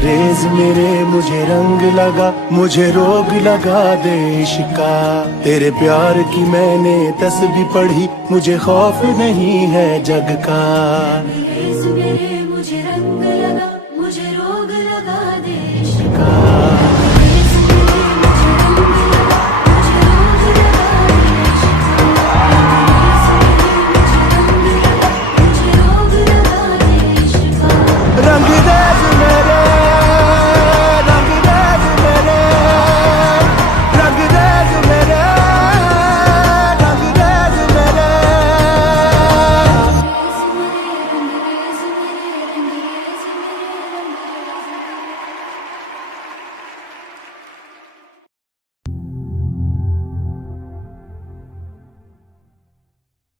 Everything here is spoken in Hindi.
रेज मेरे मुझे रंग लगा, मुझे रोग लगा दे इश्क का। तेरे प्यार की मैंने तस्बीह पढ़ी, मुझे खौफ नहीं है जग का।